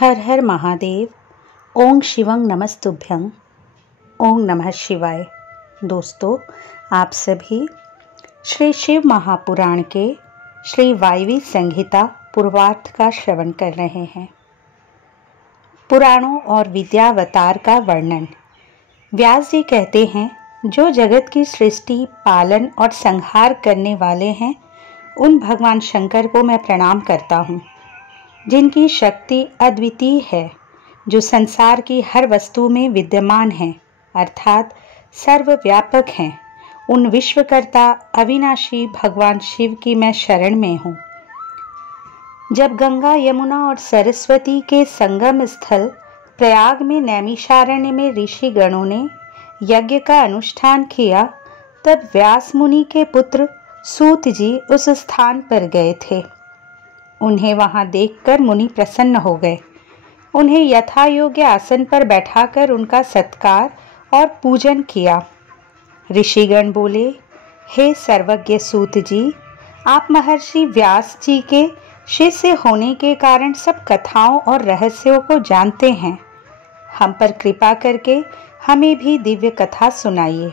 हर हर महादेव। ओम शिवं नमस्तुभ्यं। ओम नमः शिवाय। दोस्तों, आप सभी श्री शिव महापुराण के श्री वायवी संहिता पूर्वार्थ का श्रवण कर रहे हैं। पुराणों और विद्यावतार का वर्णन। व्यास जी कहते हैं, जो जगत की सृष्टि, पालन और संहार करने वाले हैं, उन भगवान शंकर को मैं प्रणाम करता हूँ, जिनकी शक्ति अद्वितीय है, जो संसार की हर वस्तु में विद्यमान है, अर्थात सर्वव्यापक हैं। उन विश्वकर्ता अविनाशी भगवान शिव की मैं शरण में हूँ। जब गंगा, यमुना और सरस्वती के संगम स्थल प्रयाग में नैमिषारण्य में ऋषि गणों ने यज्ञ का अनुष्ठान किया, तब व्यास मुनि के पुत्र सूत जी उस स्थान पर गए थे। उन्हें वहां देखकर मुनि प्रसन्न हो गए। उन्हें यथा योग्य आसन पर बैठाकर उनका सत्कार और पूजन किया। ऋषिगण बोले, हे सर्वज्ञ सूत जी, आप महर्षि व्यास जी के शिष्य होने के कारण सब कथाओं और रहस्यों को जानते हैं। हम पर कृपा करके हमें भी दिव्य कथा सुनाइए।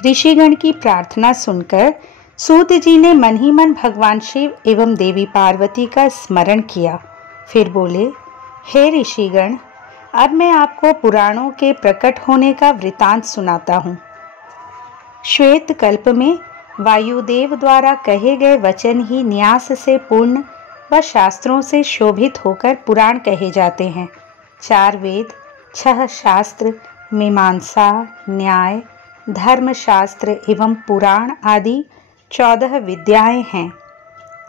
ऋषिगण की प्रार्थना सुनकर सूत जी ने मन ही मन भगवान शिव एवं देवी पार्वती का स्मरण किया। फिर बोले, हे ऋषिगण, अब मैं आपको पुराणों के प्रकट होने का वृतांत सुनाता हूँ। श्वेत कल्प में वायुदेव द्वारा कहे गए वचन ही न्यास से पूर्ण व शास्त्रों से शोभित होकर पुराण कहे जाते हैं। 4 वेद, 6 शास्त्र, मीमांसा, न्याय, धर्मशास्त्र एवं पुराण आदि 14 विद्याएं हैं।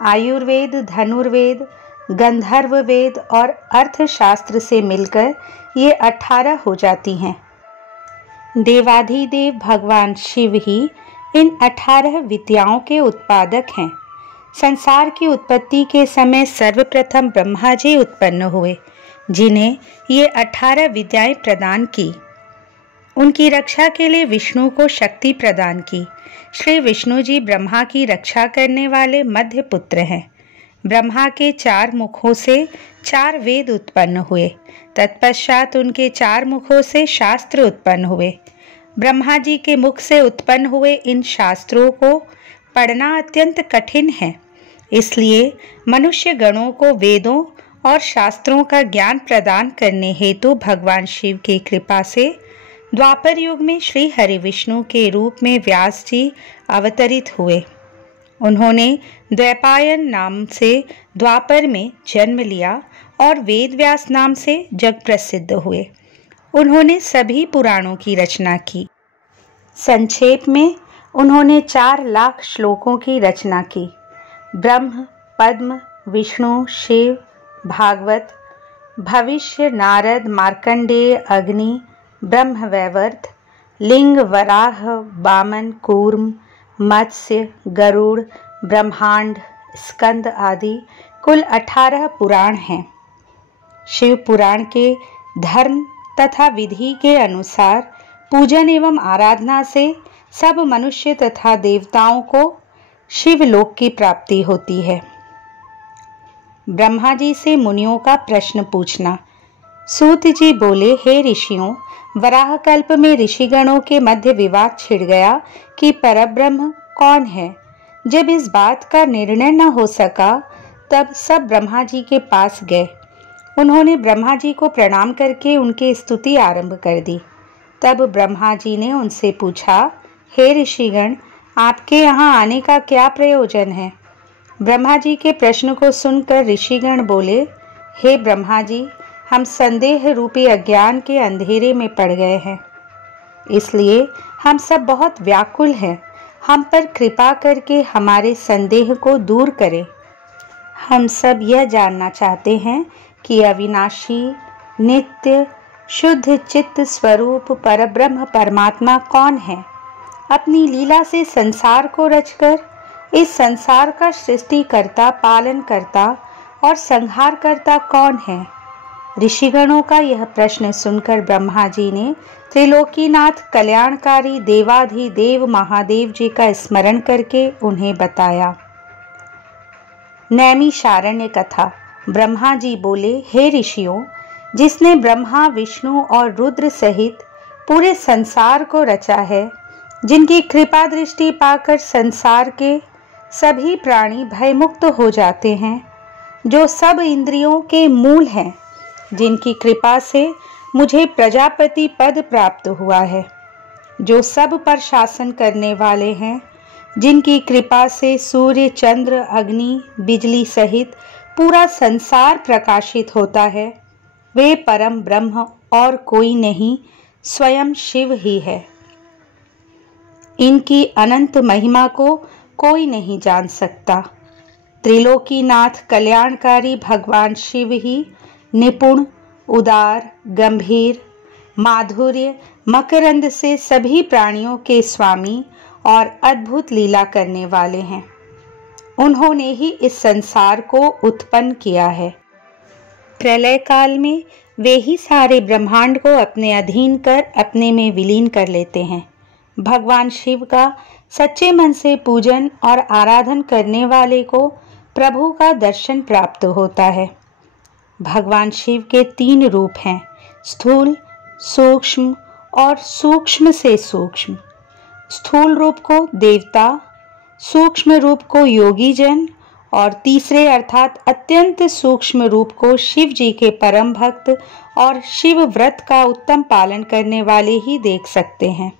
आयुर्वेद, धनुर्वेद, गंधर्व वेद और अर्थशास्त्र से मिलकर ये 18 हो जाती हैं। देवाधिदेव भगवान शिव ही इन 18 विद्याओं के उत्पादक हैं। संसार की उत्पत्ति के समय सर्वप्रथम ब्रह्मा जी उत्पन्न हुए, जिन्हें ये 18 विद्याएं प्रदान की। उनकी रक्षा के लिए विष्णु को शक्ति प्रदान की। श्री विष्णु जी ब्रह्मा की रक्षा करने वाले मध्य पुत्र हैं। ब्रह्मा के 4 मुखों से 4 वेद उत्पन्न हुए। तत्पश्चात उनके 4 मुखों से शास्त्र उत्पन्न हुए। ब्रह्मा जी के मुख से उत्पन्न हुए इन शास्त्रों को पढ़ना अत्यंत कठिन है। इसलिए मनुष्य गणों को वेदों और शास्त्रों का ज्ञान प्रदान करने हेतु भगवान शिव की कृपा से द्वापर युग में श्री हरि विष्णु के रूप में व्यास जी अवतरित हुए। उन्होंने द्वैपायन नाम से द्वापर में जन्म लिया और वेद व्यास नाम से जग प्रसिद्ध हुए। उन्होंने सभी पुराणों की रचना की। संक्षेप में उन्होंने 4 लाख श्लोकों की रचना की। ब्रह्म, पद्म, विष्णु, शिव, भागवत, भविष्य, नारद, मार्कंडेय, अग्नि, ब्रह्मवैवर्त, लिंग, वराह, वामन, कूर्म, मत्स्य, गरुड़, ब्रह्मांड, स्कंद आदि कुल 18 पुराण हैं। शिव पुराण के धर्म तथा विधि के अनुसार पूजन एवं आराधना से सब मनुष्य तथा देवताओं को शिवलोक की प्राप्ति होती है। ब्रह्मा जी से मुनियों का प्रश्न पूछना। सूत जी बोले, हे ऋषियों, वराह कल्प में ऋषिगणों के मध्य विवाद छिड़ गया कि परब्रह्म कौन है। जब इस बात का निर्णय न हो सका, तब सब ब्रह्मा जी के पास गए। उन्होंने ब्रह्मा जी को प्रणाम करके उनकी स्तुति आरंभ कर दी। तब ब्रह्मा जी ने उनसे पूछा, हे ऋषिगण, आपके यहाँ आने का क्या प्रयोजन है। ब्रह्मा जी के प्रश्न को सुनकर ऋषिगण बोले, हे ब्रह्मा जी, हम संदेह रूपी अज्ञान के अंधेरे में पड़ गए हैं, इसलिए हम सब बहुत व्याकुल हैं। हम पर कृपा करके हमारे संदेह को दूर करें। हम सब यह जानना चाहते हैं कि अविनाशी, नित्य, शुद्ध चित्त स्वरूप परब्रह्म परमात्मा कौन है। अपनी लीला से संसार को रचकर इस संसार का सृष्टिकर्ता, पालन करता और संहार करता कौन है। ऋषिगणों का यह प्रश्न सुनकर ब्रह्मा जी ने त्रिलोकीनाथ कल्याणकारी देवाधिदेव महादेव जी का स्मरण करके उन्हें बताया। नैमिषारण्य कथा। ब्रह्मा जी बोले, हे ऋषियों, जिसने ब्रह्मा, विष्णु और रुद्र सहित पूरे संसार को रचा है, जिनकी कृपा दृष्टि पाकर संसार के सभी प्राणी भयमुक्त हो जाते हैं, जो सब इंद्रियों के मूल हैं, जिनकी कृपा से मुझे प्रजापति पद प्राप्त हुआ है, जो सब पर शासन करने वाले हैं, जिनकी कृपा से सूर्य, चंद्र, अग्नि, बिजली सहित पूरा संसार प्रकाशित होता है, वे परम ब्रह्म और कोई नहीं, स्वयं शिव ही है। इनकी अनंत महिमा को कोई नहीं जान सकता। त्रिलोकीनाथ कल्याणकारी भगवान शिव ही निपुण, उदार, गंभीर, माधुर्य, मकरंद से सभी प्राणियों के स्वामी और अद्भुत लीला करने वाले हैं। उन्होंने ही इस संसार को उत्पन्न किया है। प्रलय काल में वे ही सारे ब्रह्मांड को अपने अधीन कर अपने में विलीन कर लेते हैं। भगवान शिव का सच्चे मन से पूजन और आराधन करने वाले को प्रभु का दर्शन प्राप्त होता है। भगवान शिव के 3 रूप हैं, स्थूल, सूक्ष्म और सूक्ष्म से सूक्ष्म। स्थूल रूप को देवता, सूक्ष्म रूप को योगी जन और तीसरे अर्थात अत्यंत सूक्ष्म रूप को शिव जी के परम भक्त और शिव व्रत का उत्तम पालन करने वाले ही देख सकते हैं।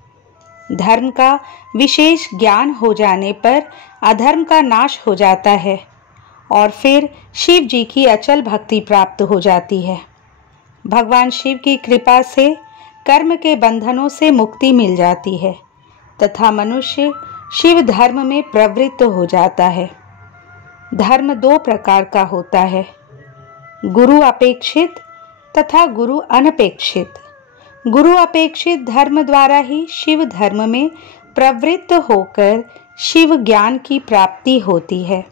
धर्म का विशेष ज्ञान हो जाने पर अधर्म का नाश हो जाता है और फिर शिव जी की अचल भक्ति प्राप्त हो जाती है। भगवान शिव की कृपा से कर्म के बंधनों से मुक्ति मिल जाती है तथा मनुष्य शिव धर्म में प्रवृत्त हो जाता है। धर्म 2 प्रकार का होता है, गुरु अपेक्षित तथा गुरु अनपेक्षित। गुरु अपेक्षित धर्म द्वारा ही शिव धर्म में प्रवृत्त होकर शिव ज्ञान की प्राप्ति होती है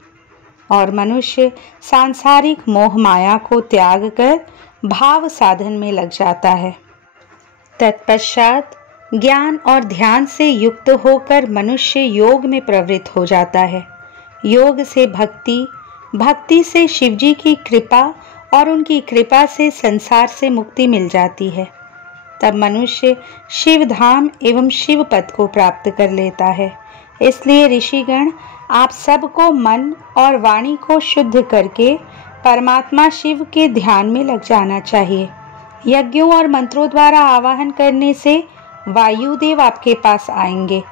और मनुष्य सांसारिक मोह माया को त्याग कर भाव साधन में लग जाता है। तत्पश्चात ज्ञान और ध्यान से युक्त होकर मनुष्य योग में प्रवृत्त हो जाता है। योग से भक्ति, भक्ति से शिवजी की कृपा और उनकी कृपा से संसार से मुक्ति मिल जाती है। तब मनुष्य शिव धाम एवं शिव पद को प्राप्त कर लेता है। इसलिए ऋषिगण, आप सबको मन और वाणी को शुद्ध करके परमात्मा शिव के ध्यान में लग जाना चाहिए। यज्ञों और मंत्रों द्वारा आवाहन करने से वायुदेव आपके पास आएंगे,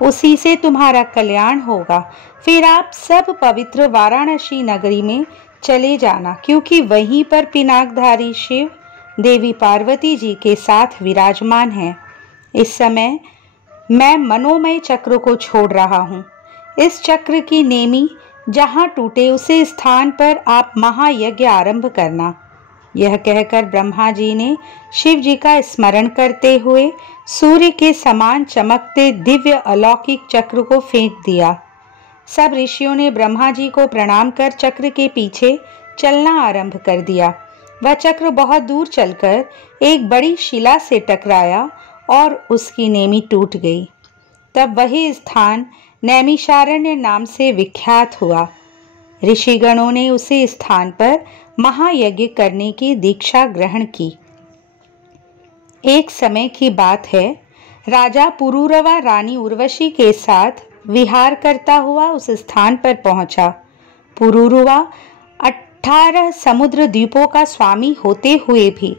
उसी से तुम्हारा कल्याण होगा। फिर आप सब पवित्र वाराणसी नगरी में चले जाना, क्योंकि वहीं पर पिनाकधारी शिव देवी पार्वती जी के साथ विराजमान हैं। इस समय मैं मनोमय चक्र को छोड़ रहा हूँ। इस चक्र की नेमी जहाँ टूटे उसे स्थान पर आप महायज्ञ आरंभ करना। यह कहकर ब्रह्मा जी ने शिव जी का स्मरण करते हुए सूर्य के समान चमकते दिव्य अलौकिक चक्र को फेंक दिया। सब ऋषियों ने ब्रह्मा जी को प्रणाम कर चक्र के पीछे चलना आरंभ कर दिया। वह चक्र बहुत दूर चलकर एक बड़ी शिला से टकराया और उसकी नेमी टूट गई। तब वही स्थान नैमिषारण्य नाम से विख्यात हुआ। ऋषिगणों ने उसी स्थान पर महायज्ञ करने की दीक्षा ग्रहण की। एक समय की बात है, राजा पुरूरवा रानी उर्वशी के साथ विहार करता हुआ उस स्थान पर पहुंचा। पुरूरवा 18 समुद्र द्वीपों का स्वामी होते हुए भी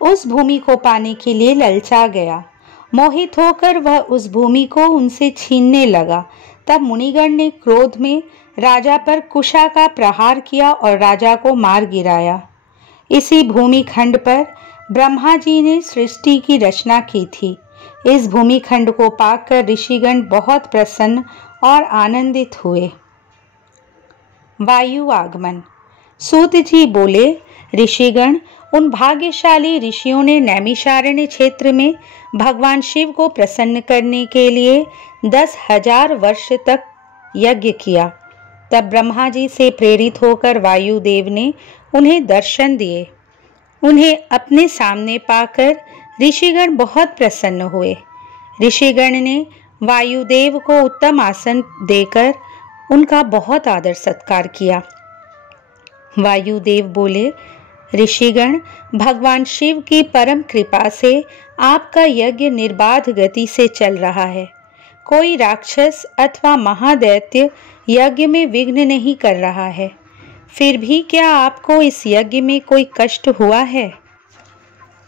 उस भूमि को पाने के लिए ललचा गया। मोहित होकर वह उस भूमि को उनसे छीनने लगा। तब मुनिगण ने क्रोध में राजा पर कुशा का प्रहार किया और राजा को मार गिराया। इसी भूमि खंड पर ब्रह्मा जी ने सृष्टि की रचना की थी। इस भूमि खंड को पाकर ऋषिगण बहुत प्रसन्न और आनंदित हुए। वायु आगमन। सूत जी बोले, ऋषिगण, उन भाग्यशाली ऋषियों ने नैमिषारण्य क्षेत्र में भगवान शिव को प्रसन्न करने के लिए 10,000 वर्ष तक यज्ञ किया। तब ब्रह्मा जी से प्रेरित होकर वायुदेव ने उन्हें दर्शन दिए। उन्हें अपने सामने पाकर ऋषिगण बहुत प्रसन्न हुए। ऋषिगण ने वायुदेव को उत्तम आसन देकर उनका बहुत आदर सत्कार किया। वायुदेव बोले, ऋषिगण, भगवान शिव की परम कृपा से आपका यज्ञ निर्बाध गति से चल रहा है। कोई राक्षस अथवा महादैत्य यज्ञ में विघ्न नहीं कर रहा है। फिर भी क्या आपको इस यज्ञ में कोई कष्ट हुआ है?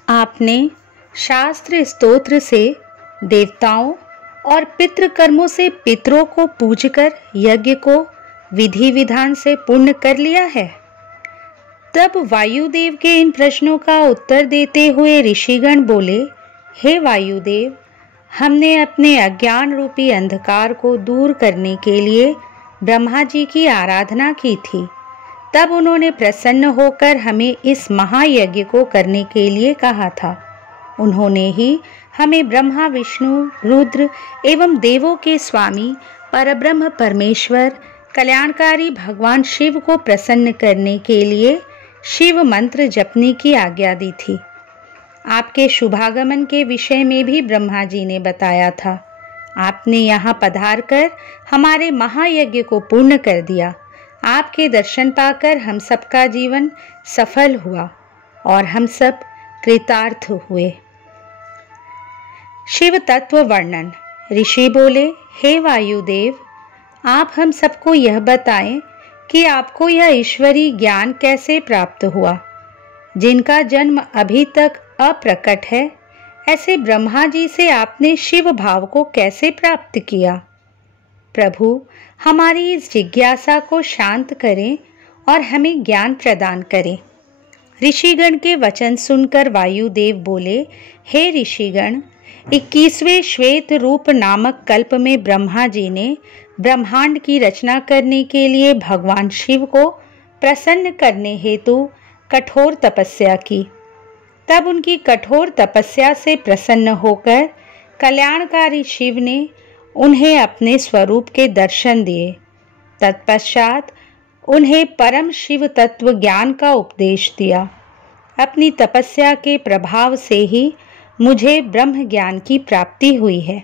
आपने शास्त्र स्तोत्र से देवताओं और पितृकर्मों से पितरों को पूजकर यज्ञ को विधि विधान से पूर्ण कर लिया है। तब वायुदेव के इन प्रश्नों का उत्तर देते हुए ऋषिगण बोले, हे वायुदेव, हमने अपने अज्ञान रूपी अंधकार को दूर करने के लिए ब्रह्मा जी की आराधना की थी। तब उन्होंने प्रसन्न होकर हमें इस महायज्ञ को करने के लिए कहा था। उन्होंने ही हमें ब्रह्मा, विष्णु, रुद्र एवं देवों के स्वामी परब्रह्म परमेश्वर कल्याणकारी भगवान शिव को प्रसन्न करने के लिए शिव मंत्र जपने की आज्ञा दी थी। आपके शुभागमन के विषय में भी ब्रह्मा जी ने बताया था। आपने यहाँ पधार कर हमारे महायज्ञ को पूर्ण कर दिया। आपके दर्शन पाकर हम सबका जीवन सफल हुआ और हम सब कृतार्थ हुए। शिव तत्व वर्णन। ऋषि बोले, हे वायुदेव, आप हम सबको यह बताएं कि आपको यह ईश्वरीय ज्ञान कैसे प्राप्त हुआ, जिनका जन्म अभी तक अप्रकट है। ऐसे ब्रह्मा जी से आपने शिव भाव को कैसे प्राप्त किया? प्रभु, हमारी इस जिज्ञासा को शांत करें और हमें ज्ञान प्रदान करें। ऋषिगण के वचन सुनकर वायुदेव बोले, हे ऋषिगण, 21वें श्वेत रूप नामक कल्प में ब्रह्मा जी ने ब्रह्मांड की रचना करने के लिए भगवान शिव को प्रसन्न करने हेतु कठोर तपस्या की। तब उनकी कठोर तपस्या से प्रसन्न होकर कल्याणकारी शिव ने उन्हें अपने स्वरूप के दर्शन दिए। तत्पश्चात उन्हें परम शिव तत्व ज्ञान का उपदेश दिया। अपनी तपस्या के प्रभाव से ही मुझे ब्रह्म ज्ञान की प्राप्ति हुई है।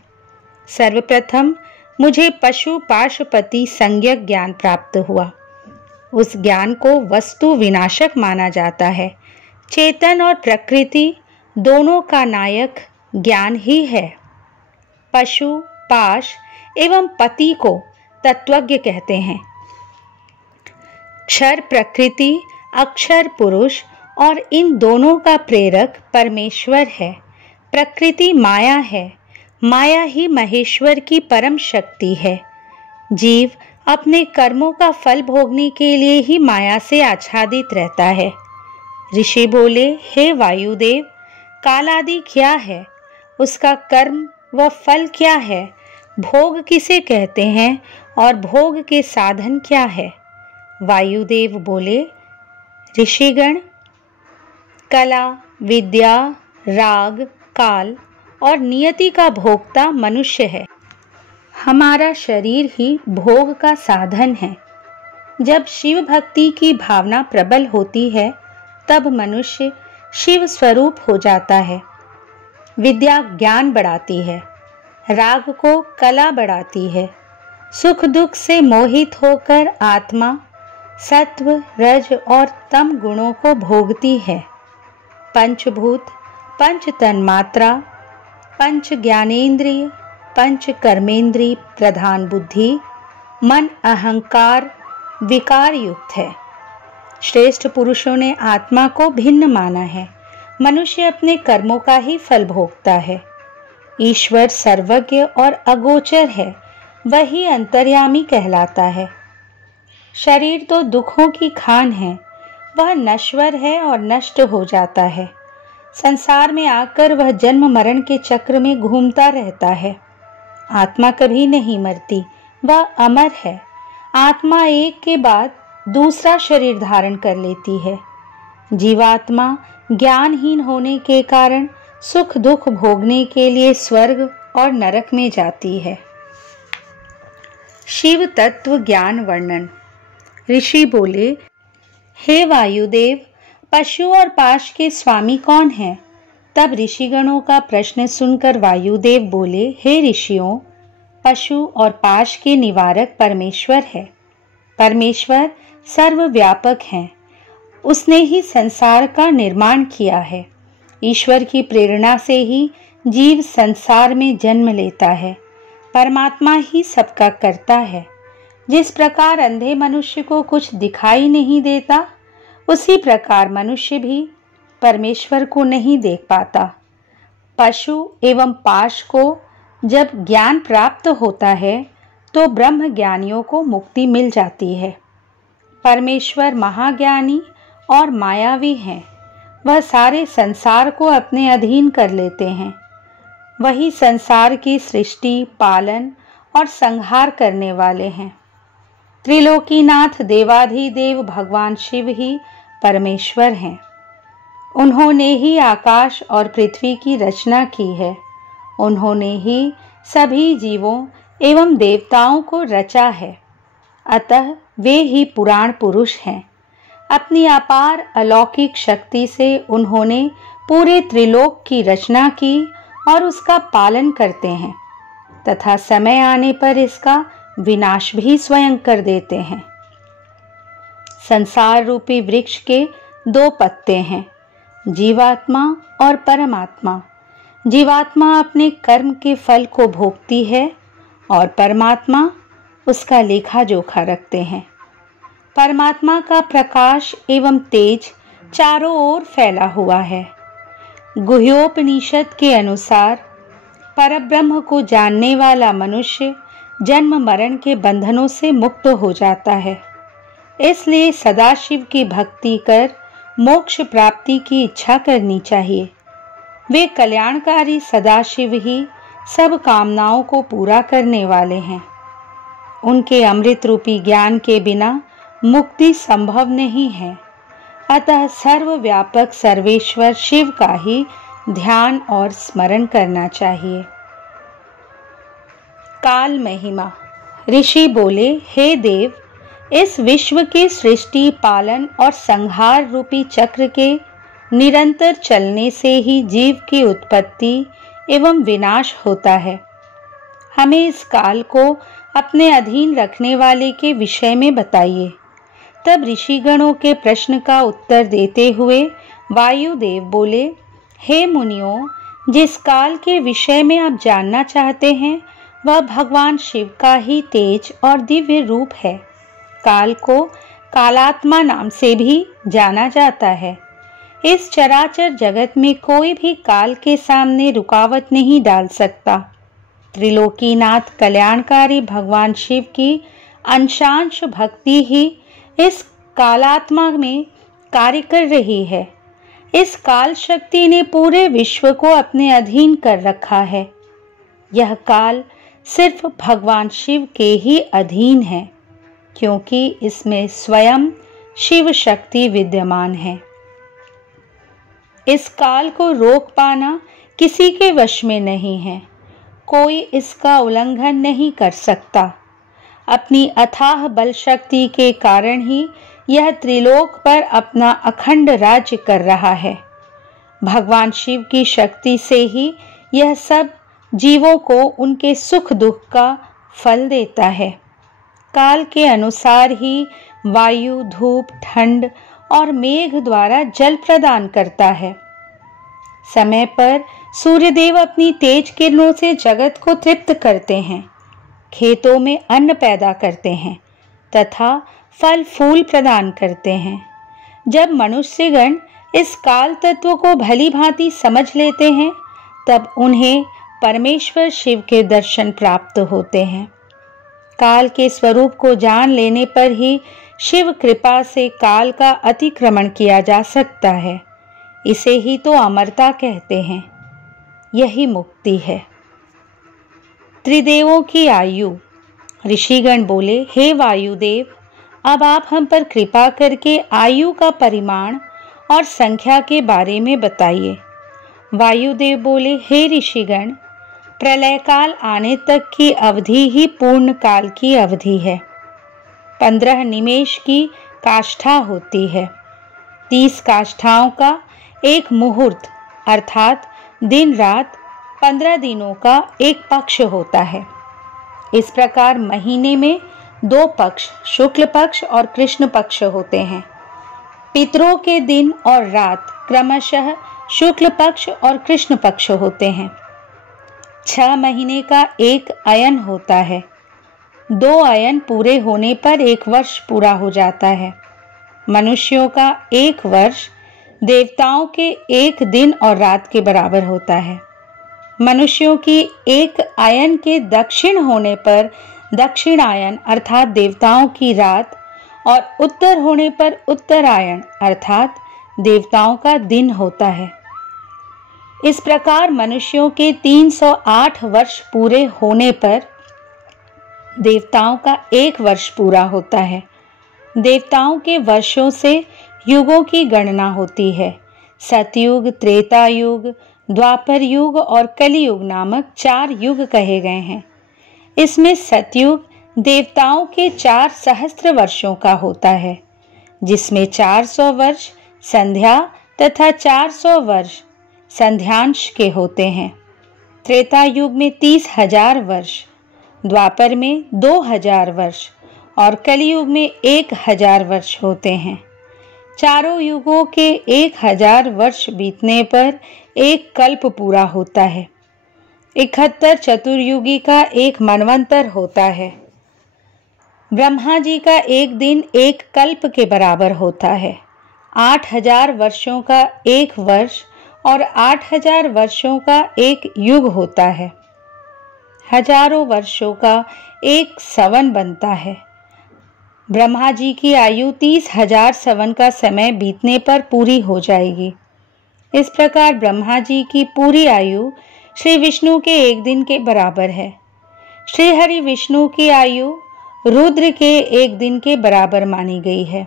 सर्वप्रथम मुझे पशु पाशुपति संज्ञक ज्ञान प्राप्त हुआ। उस ज्ञान को वस्तु विनाशक माना जाता है। चेतन और प्रकृति दोनों का नायक ज्ञान ही है। पशु, पाश एवं पति को तत्वज्ञ कहते हैं। क्षर प्रकृति, अक्षर पुरुष और इन दोनों का प्रेरक परमेश्वर है। प्रकृति माया है। माया ही महेश्वर की परम शक्ति है। जीव अपने कर्मों का फल भोगने के लिए ही माया से आच्छादित रहता है। ऋषि बोले, हे वायुदेव, काल आदि क्या है? उसका कर्म व फल क्या है? भोग किसे कहते हैं और भोग के साधन क्या है? वायुदेव बोले, ऋषिगण, कला, विद्या, राग, काल और नियति का भोक्ता मनुष्य है। हमारा शरीर ही भोग का साधन है। जब शिव भक्ति की भावना प्रबल होती है तब मनुष्य शिव स्वरूप हो जाता है। विद्या ज्ञान बढ़ाती है, राग को कला बढ़ाती है। सुख दुख से मोहित होकर आत्मा सत्व, रज और तम गुणों को भोगती है। पंचभूत, पंच तन्मात्रा, पंच ज्ञानेन्द्रिय, पंच कर्मेंद्रिय प्रधान बुद्धि, मन अहंकार विकार युक्त है। श्रेष्ठ पुरुषों ने आत्मा को भिन्न माना है। मनुष्य अपने कर्मों का ही फल भोगता है। ईश्वर सर्वज्ञ और अगोचर है, वही अंतर्यामी कहलाता है। शरीर तो दुखों की खान है, वह नश्वर है और नष्ट हो जाता है। संसार में आकर वह जन्म मरण के चक्र में घूमता रहता है। आत्मा कभी नहीं मरती, वह अमर है। आत्मा एक के बाद दूसरा शरीर धारण कर लेती है। जीवात्मा ज्ञानहीन होने के कारण सुख दुख भोगने के लिए स्वर्ग और नरक में जाती है। शिव तत्व ज्ञान वर्णन। ऋषि बोले, हे वायुदेव, पशु और पाश के स्वामी कौन हैं? तब ऋषिगणों का प्रश्न सुनकर वायुदेव बोले, हे ऋषियों, पशु और पाश के निवारक परमेश्वर है। परमेश्वर सर्वव्यापक हैं। उसने ही संसार का निर्माण किया है। ईश्वर की प्रेरणा से ही जीव संसार में जन्म लेता है। परमात्मा ही सबका करता है। जिस प्रकार अंधे मनुष्य को कुछ दिखाई नहीं देता, उसी प्रकार मनुष्य भी परमेश्वर को नहीं देख पाता। पशु एवं पाश को जब ज्ञान प्राप्त होता है तो ब्रह्म ज्ञानियों को मुक्ति मिल जाती है। परमेश्वर महाज्ञानी और मायावी हैं। वह सारे संसार को अपने अधीन कर लेते हैं। वही संसार की सृष्टि, पालन और संहार करने वाले हैं। त्रिलोकीनाथ देवाधिदेव भगवान शिव ही परमेश्वर हैं। उन्होंने ही आकाश और पृथ्वी की रचना की है। उन्होंने ही सभी जीवों एवं देवताओं को रचा है। अतः वे ही पुराण पुरुष हैं। अपनी अपार अलौकिक शक्ति से उन्होंने पूरे त्रिलोक की रचना की और उसका पालन करते हैं तथा समय आने पर इसका विनाश भी स्वयं कर देते हैं। संसार रूपी वृक्ष के दो पत्ते हैं, जीवात्मा और परमात्मा। जीवात्मा अपने कर्म के फल को भोगती है और परमात्मा उसका लेखा जोखा रखते हैं। परमात्मा का प्रकाश एवं तेज चारों ओर फैला हुआ है। गुह्योपनिषद के अनुसार परब्रह्म को जानने वाला मनुष्य जन्म मरण के बंधनों से मुक्त हो जाता है। इसलिए सदाशिव की भक्ति कर मोक्ष प्राप्ति की इच्छा करनी चाहिए। वे कल्याणकारी सदाशिव ही सब कामनाओं को पूरा करने वाले हैं। उनके अमृत रूपी ज्ञान के बिना मुक्ति संभव नहीं है। अतः सर्वव्यापक सर्वेश्वर शिव का ही ध्यान और स्मरण करना चाहिए। काल महिमा। ऋषि बोले, हे देव, इस विश्व के सृष्टि, पालन और संहार रूपी चक्र के निरंतर चलने से ही जीव की उत्पत्ति एवं विनाश होता है। हमें इस काल को अपने अधीन रखने वाले के विषय में बताइए। तब ऋषिगणों के प्रश्न का उत्तर देते हुए वायुदेव बोले, हे मुनियों, जिस काल के विषय में आप जानना चाहते हैं वह भगवान शिव का ही तेज और दिव्य रूप है। काल को कालात्मा नाम से भी जाना जाता है। इस चराचर जगत में कोई भी काल के सामने रुकावट नहीं डाल सकता। त्रिलोकीनाथ कल्याणकारी भगवान शिव की अंशांश भक्ति ही इस कालात्मा में कार्य कर रही है। इस काल शक्ति ने पूरे विश्व को अपने अधीन कर रखा है। यह काल सिर्फ भगवान शिव के ही अधीन है, क्योंकि इसमें स्वयं शिव शक्ति विद्यमान है। इस काल को रोक पाना किसी के वश में नहीं है। कोई इसका उल्लंघन नहीं कर सकता। अपनी अथाह बल शक्ति के कारण ही यह त्रिलोक पर अपना अखंड राज्य कर रहा है। भगवान शिव की शक्ति से ही यह सब जीवों को उनके सुख दुख का फल देता है। काल के अनुसार ही वायु, धूप, ठंड और मेघ द्वारा जल प्रदान करता है। समय पर सूर्यदेव अपनी तेज किरणों से जगत को तृप्त करते हैं, खेतों में अन्न पैदा करते हैं तथा फल फूल प्रदान करते हैं। जब मनुष्यगण इस काल तत्व को भली भांति समझ लेते हैं, तब उन्हें परमेश्वर शिव के दर्शन प्राप्त होते हैं। काल के स्वरूप को जान लेने पर ही शिव कृपा से काल का अतिक्रमण किया जा सकता है। इसे ही तो अमरता कहते हैं। यही मुक्ति है। त्रिदेवों की आयु। ऋषिगण बोले, हे वायुदेव, अब आप हम पर कृपा करके आयु का परिमाण और संख्या के बारे में बताइए। वायुदेव बोले, हे ऋषिगण, प्रलय काल आने तक की अवधि ही पूर्ण काल की अवधि है। 15 निमेष की काष्ठा होती है। 30 काष्ठाओं का एक मुहूर्त अर्थात दिन रात 15 दिनों का एक पक्ष होता है। इस प्रकार महीने में 2 पक्ष, शुक्ल पक्ष और कृष्ण पक्ष होते हैं। पितरों के दिन और रात क्रमशः शुक्ल पक्ष और कृष्ण पक्ष होते हैं। 6 महीने का एक अयन होता है। 2 अयन पूरे होने पर 1 वर्ष पूरा हो जाता है। मनुष्यों का 1 वर्ष देवताओं के 1 दिन और रात के बराबर होता है। मनुष्यों की 1 अयन के दक्षिण होने पर दक्षिणायन अर्थात देवताओं की रात और उत्तर होने पर उत्तरायण अर्थात देवताओं का दिन होता है। इस प्रकार मनुष्यों के 308 वर्ष पूरे होने पर देवताओं का 1 वर्ष पूरा होता है। देवताओं के वर्षों से युगों की गणना होती है। सतयुग, त्रेता युग, द्वापर युग और कलियुग नामक 4 युग कहे गए हैं। इसमें सतयुग देवताओं के 4 सहस्त्र वर्षों का होता है, जिसमें 400 वर्ष संध्या तथा 400 वर्ष संध्यांश के होते हैं। त्रेता युग में 30,000 वर्ष, द्वापर में 2,000 वर्ष और कलियुग में 1,000 वर्ष होते हैं। चारों युगों के 1,000 वर्ष बीतने पर एक कल्प पूरा होता है। 71 चतुर्युगी का एक मनवंतर होता है। ब्रह्मा जी का एक दिन एक कल्प के बराबर होता है। 8,000 वर्षों का एक वर्ष और 8,000 वर्षों का एक युग होता है। हजारों वर्षों का एक सवन बनता है। ब्रह्मा जी की आयु 30,000 सवन का समय बीतने पर पूरी हो जाएगी। इस प्रकार ब्रह्मा जी की पूरी आयु श्री विष्णु के एक दिन के बराबर है। श्री हरि विष्णु की आयु रुद्र के एक दिन के बराबर मानी गई है।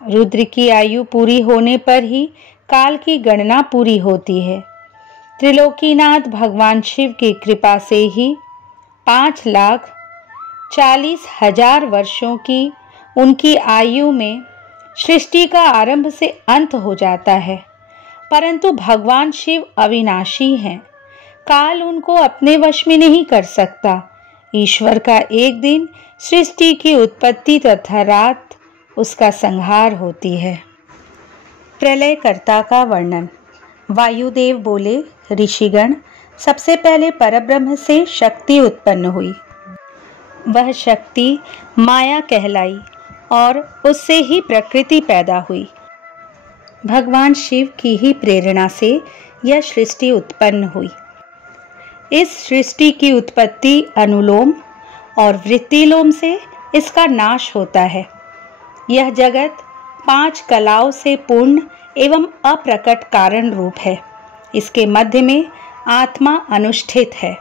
रुद्र की आयु पूरी होने पर ही काल की गणना पूरी होती है। त्रिलोकीनाथ भगवान शिव की कृपा से ही 5,40,000 वर्षों की उनकी आयु में सृष्टि का आरंभ से अंत हो जाता है। परंतु भगवान शिव अविनाशी हैं। काल उनको अपने वश में नहीं कर सकता। ईश्वर का एक दिन सृष्टि की उत्पत्ति तथा रात उसका संहार होती है। प्रलयकर्ता का वर्णन। वायुदेव बोले, ऋषिगण, सबसे पहले परब्रह्म से शक्ति उत्पन्न हुई। वह शक्ति माया कहलाई और उससे ही प्रकृति पैदा हुई। भगवान शिव की ही प्रेरणा से यह सृष्टि उत्पन्न हुई। इस सृष्टि की उत्पत्ति अनुलोम और वृत्तिलोम से इसका नाश होता है। यह जगत 5 कलाओं से पूर्ण एवं अप्रकट कारण रूप है। इसके मध्य में आत्मा अनुष्ठित है।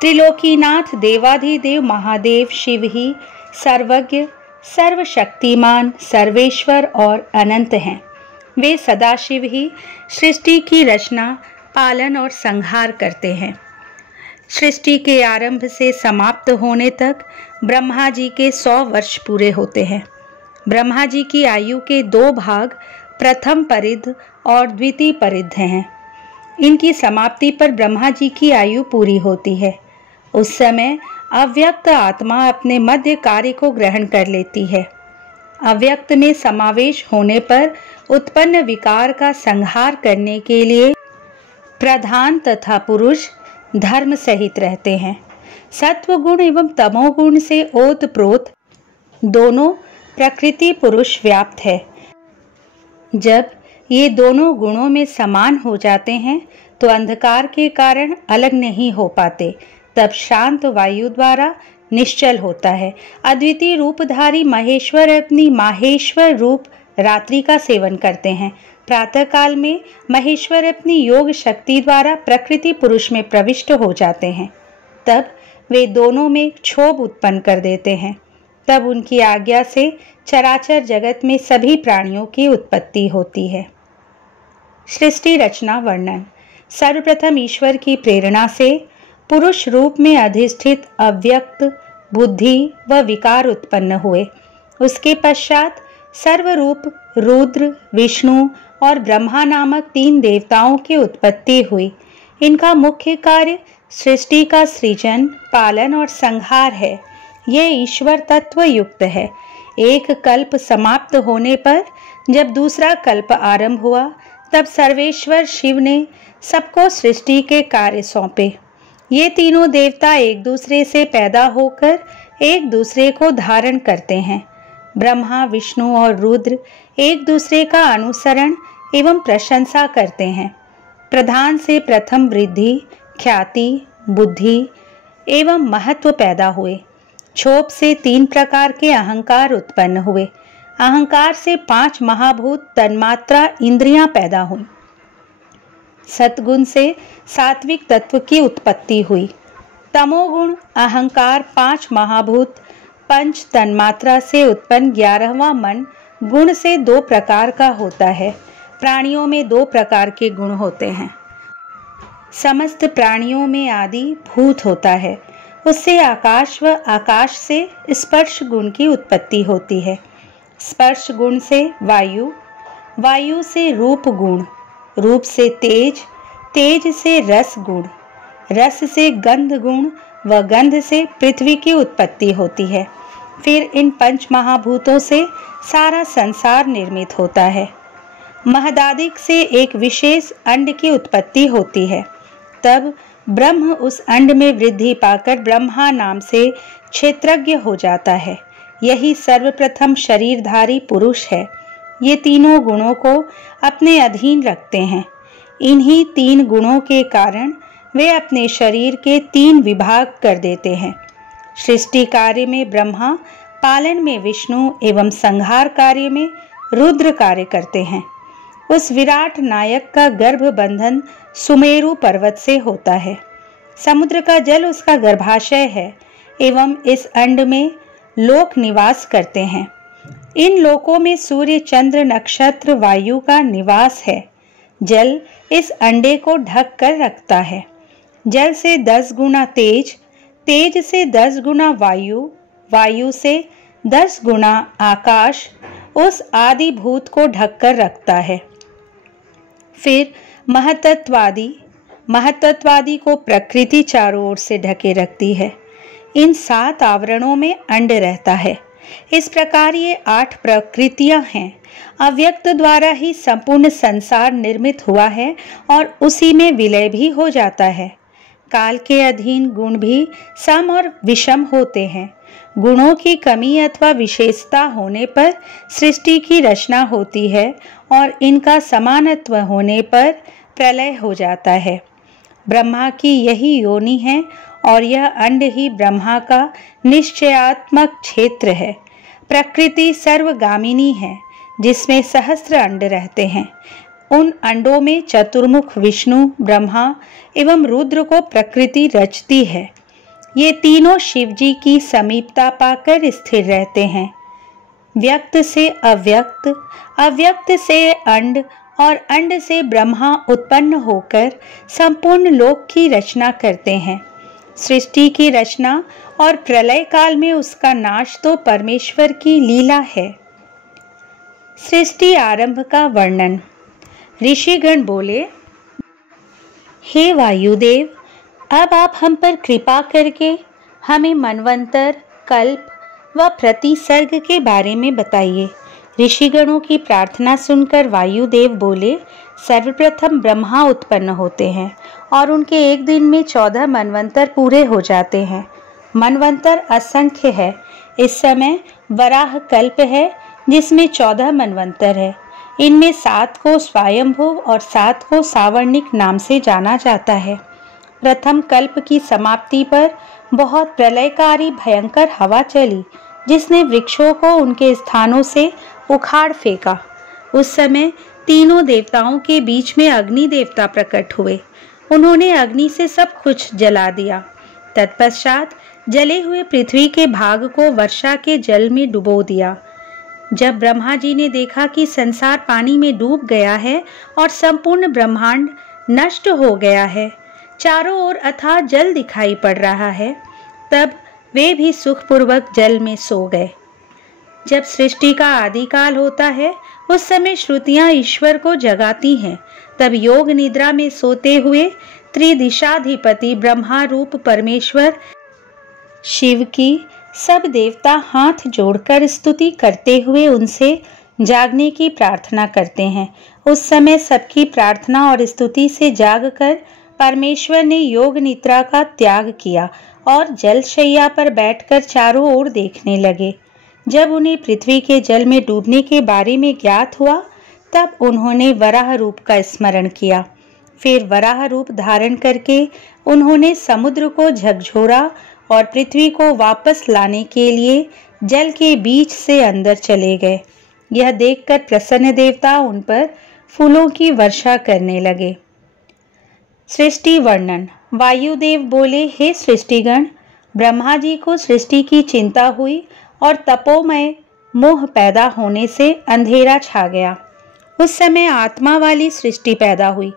त्रिलोकीनाथ देवाधिदेव महादेव शिव ही सर्वज्ञ, सर्वशक्तिमान, सर्वेश्वर और अनंत हैं। वे सदाशिव ही सृष्टि की रचना, पालन और संहार करते हैं। सृष्टि के आरंभ से समाप्त होने तक ब्रह्मा जी के 100 वर्ष पूरे होते हैं। ब्रह्मा जी की आयु के 2 भाग प्रथम परिध और द्वितीय परिध हैं। इनकी समाप्ति पर ब्रह्मा जी की आयु पूरी होती है। उस समय अव्यक्त आत्मा अपने मध्य कार्य को ग्रहण कर लेती है। अव्यक्त में समावेश होने पर उत्पन्न विकार का संहार करने के लिए प्रधान तथा पुरुष धर्म सहित रहते हैं। सत्व गुण एवं तमोगुण से ओत प्रोत दोनों प्रकृति पुरुष व्याप्त है। जब ये दोनों गुणों में समान हो जाते हैं तो अंधकार के कारण अलग नहीं हो पाते। तब शांत वायु द्वारा निश्चल होता है। अद्वितीय रूपधारी महेश्वर अपनी माहेश्वर रूप रात्रि का सेवन करते हैं। प्रातः काल में महेश्वर अपनी योग शक्ति द्वारा प्रकृति पुरुष में प्रविष्ट हो जाते हैं। तब वे दोनों में क्षोभ उत्पन्न कर देते हैं। तब उनकी आज्ञा से चराचर जगत में सभी प्राणियों की उत्पत्ति होती है। सृष्टि रचना वर्णन। सर्वप्रथम ईश्वर की प्रेरणा से पुरुष रूप में अधिष्ठित अव्यक्त बुद्धि व विकार उत्पन्न हुए। उसके पश्चात सर्वरूप रुद्र, विष्णु और ब्रह्मा नामक 3 देवताओं की उत्पत्ति हुई। इनका मुख्य कार्य सृष्टि का सृजन, पालन और संहार है। यह ईश्वर तत्व युक्त है। एक कल्प समाप्त होने पर जब दूसरा कल्प आरंभ हुआ तब सर्वेश्वर शिव ने सबको सृष्टि के कार्य सौंपे। ये तीनों देवता एक दूसरे से पैदा होकर एक दूसरे को धारण करते हैं। ब्रह्मा, विष्णु और रुद्र एक दूसरे का अनुसरण एवं प्रशंसा करते हैं। प्रधान से प्रथम वृद्धि, ख्याति, बुद्धि एवं महत्व पैदा हुए। क्षोभ से 3 प्रकार के अहंकार उत्पन्न हुए। अहंकार से 5 महाभूत तन्मात्रा इंद्रियां पैदा हुई। सतगुण से सात्विक तत्व की उत्पत्ति हुई। तमोगुण, अहंकार, 5 महाभूत, पंच तन्मात्रा से उत्पन्न 11वां मन गुण से 2 प्रकार का होता है। प्राणियों में 2 प्रकार के गुण होते हैं। समस्त प्राणियों में आदि भूत होता है, उससे आकाश व आकाश से स्पर्श गुण की उत्पत्ति होती है। स्पर्श गुण से वायु, वायु से रूप गुण, रूप से तेज, तेज से रस गुण, रस से गंध गुण व गंध से पृथ्वी की उत्पत्ति होती है। फिर इन 5 महाभूतों से सारा संसार निर्मित होता है। महदादिक से एक विशेष अंड की उत्पत्ति होती है। तब ब्रह्म उस अंड में वृद्धि पाकर ब्रह्मा नाम से क्षेत्रज्ञ हो जाता है। यही सर्वप्रथम शरीरधारी पुरुष है। ये तीनों गुणों को अपने अधीन रखते हैं। इन्हीं 3 गुणों के कारण वे अपने शरीर के 3 विभाग कर देते हैं। सृष्टि कार्य में ब्रह्मा, पालन में विष्णु एवं संहार कार्य में रुद्र कार्य करते हैं। उस विराट नायक का गर्भ बंधन सुमेरु पर्वत से होता है। समुद्र का जल उसका गर्भाशय है एवं इस अंड में लोक निवास करते हैं। इन लोकों में सूर्य, चंद्र, नक्षत्र, वायु का निवास है। जल इस अंडे को ढक कर रखता है। जल से 10 गुना तेज, तेज से 10 गुना वायु, वायु से 10 गुना आकाश उस आदि भूत को ढक कर रखता है। फिर महतत्वादी, महतत्वादी को प्रकृति चारों ओर से ढके रखती है। इन 7 आवरणों में अंड रहता है। इस प्रकार ये 8 प्रकृतियां हैं। अव्यक्त द्वारा ही संपूर्ण संसार निर्मित हुआ है और उसी में विलय भी हो जाता है। काल के अधीन गुण भी सम और विषम होते हैं। गुणों की कमी अथवा विशेषता होने पर सृष्टि की रचना होती है और इनका समानत्व होने पर प्रलय हो जाता है। ब्रह्मा की यही योनि है और यह अंड ही ब्रह्मा का निश्चयात्मक क्षेत्र है। प्रकृति सर्वगामिनी है जिसमें सहस्त्र अंड रहते हैं। उन अंडों में चतुर्मुख विष्णु, ब्रह्मा एवं रुद्र को प्रकृति रचती है। ये तीनों शिवजी की समीपता पाकर स्थिर रहते हैं। व्यक्त से अव्यक्त, अव्यक्त से अंड और अंड से ब्रह्मा उत्पन्न होकर संपूर्ण लोक की रचना करते हैं। सृष्टि की रचना और प्रलय काल में उसका नाश तो परमेश्वर की लीला है। सृष्टि आरंभ का वर्णन। ऋषिगण बोले, हे वायुदेव, अब आप हम पर कृपा करके हमें मनवंतर, कल्प व प्रतिसर्ग के बारे में बताइए। ऋषिगणों की प्रार्थना सुनकर वायुदेव बोले, सर्वप्रथम ब्रह्मा उत्पन्न होते हैं और उनके एक दिन में 14 मनवंतर पूरे हो जाते हैं। मनवंतर असंख्य है। इस समय वराह कल्प है जिसमें 14 मनवंतर है। इनमें 7 को स्वयंभू और 7 को सावर्णिक नाम से जाना जाता है। प्रथम कल्प की समाप्ति पर बहुत प्रलयकारी भयंकर हवा चली जिसने वृक्षों को उनके स्थानों से उखाड़ फेंका। उस समय तीनों देवताओं के बीच में अग्नि देवता प्रकट हुए। उन्होंने अग्नि से सब कुछ जला दिया। तत्पश्चात जले हुए पृथ्वी के भाग को वर्षा के जल में डुबो दिया। जब ब्रह्मा जी ने देखा कि संसार पानी में डूब गया है और संपूर्ण ब्रह्मांड नष्ट हो गया है, चारों ओर अथाह जल दिखाई पड़ रहा है, तब वे भी सुखपूर्वक जल में सो गए। जब सृष्टि का आदिकाल होता है उस समय श्रुतियां ईश्वर को जगाती हैं। तब योग निद्रा में सोते हुए त्रिदिशाधिपति ब्रह्मा रूप परमेश्वर शिव की सब देवता हाथ जोड़कर स्तुति करते हुए उनसे जागने की प्रार्थना करते हैं। उस समय सबकी प्रार्थना और स्तुति से जागकर परमेश्वर ने योग निद्रा का त्याग किया और जलशैया पर बैठकर चारों ओर देखने लगे। जब उन्हें पृथ्वी के जल में डूबने के बारे में ज्ञात हुआ, तब उन्होंने वराह रूप का स्मरण किया। फिर वराह रूप धारण करके उन्होंने समुद्र को झकझोरा और पृथ्वी को वापस लाने के लिए जल के बीच से अंदर चले गए। यह देखकर प्रसन्न देवता उन पर फूलों की वर्षा करने लगे। सृष्टि वर्णन। वायुदेव बोले, हे सृष्टिगण, ब्रह्मा जी को सृष्टि की चिंता हुई और तपोमय मोह पैदा होने से अंधेरा छा गया। उस समय आत्मा वाली सृष्टि पैदा हुई,